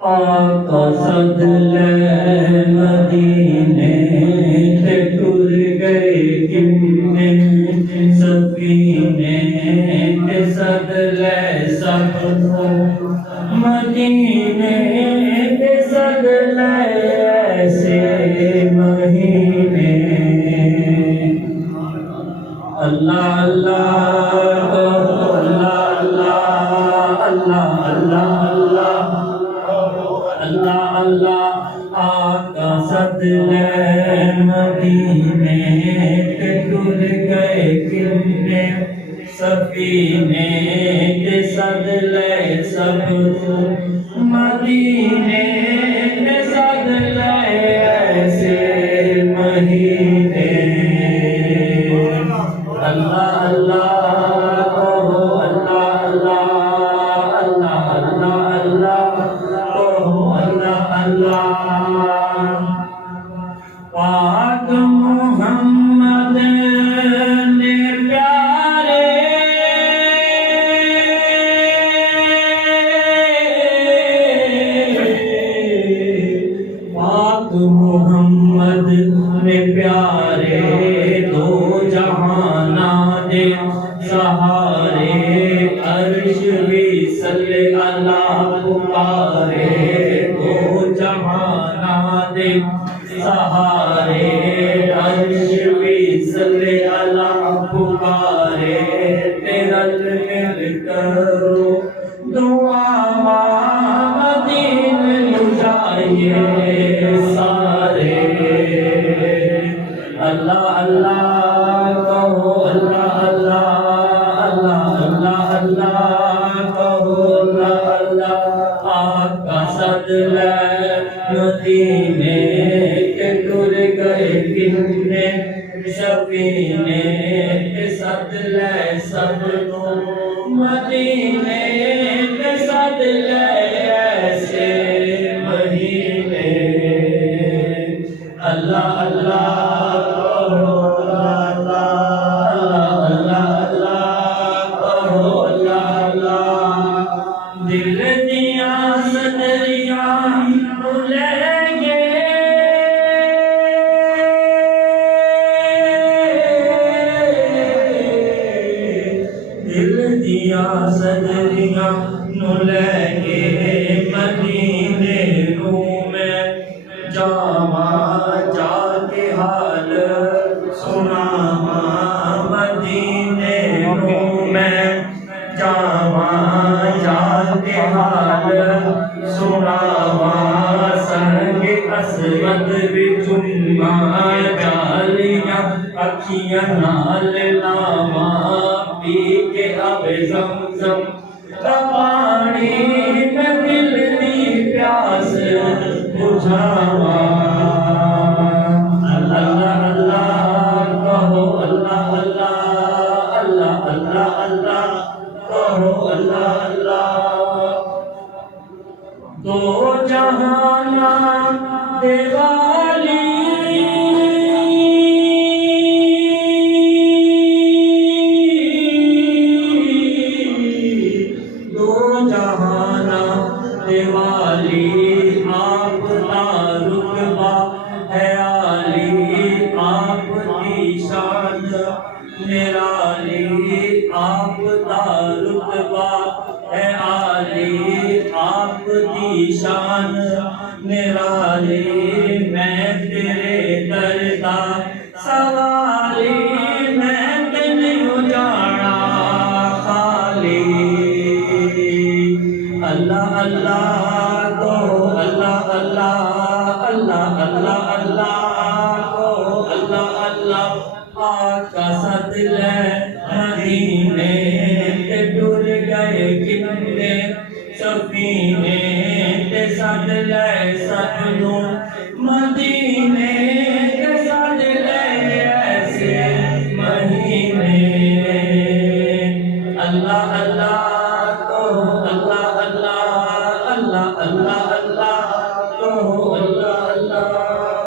آقا صد لے مدینے تے ٹر گئے کنے سفینے تے صد لے سب مدینے تے صد لے ایسے مہینے اللہ اللہ اللہ اللہ اللہ اللہ اللہ آقا صد لے مدینے تے ٹر گئے کنے سفینے تے صد لے سب مدینے تے صد لے ایسے مہینے اللہ اللہ پاک محمد نے پیارے پاک محمد نے پیارے دو جہاں دے سہارے عرش بھی صلی اللہ پکارے دو جہاں دے سہارے عرش بھی صلی اللہ پکارے تیرا مل کرو دعا مدین لجائیے سارے اللہ اللہ کہو اللہ اللہ اللہ اللہ اللہ کہو اللہ اللہ آقا صد لے مدینے تے ٹر گئے کنے سفینے تے صد لے سب مدینے تے صد لے ایسے مہینے اللہ اللہ دل دیا صدریاں لے گے دل دیا صدریاں لے گے مدینے نو میں جاواں جا کے حال سناواں مدینے نو میں جاواں جا کے حال سناواں سنگ اسود بچماں جالیاں اکھیاں نال لاواں پی کے اب زمزم کا پانی میں دل دی پیاس بجھاواں اللہ اللہ کہو اللہ اللہ اللہ اللہ اللہ کہو اللہ اللہ دو جہاں دے والی دو جہاں دے والی آپ کا رتبہ ہے عالی آپ کی شان نرالی آپ کا رتبہ ہے عالی آپ کی شان نرالی میں تیرے دردا سوالی میں تے نہیں جانا خالی اللہ اللہ کو اللہ اللہ اللہ اللہ اللہ کو اللہ اللہ آقا صد لے مدینے تے ٹر گئے کنے سفینے تے صد لے سب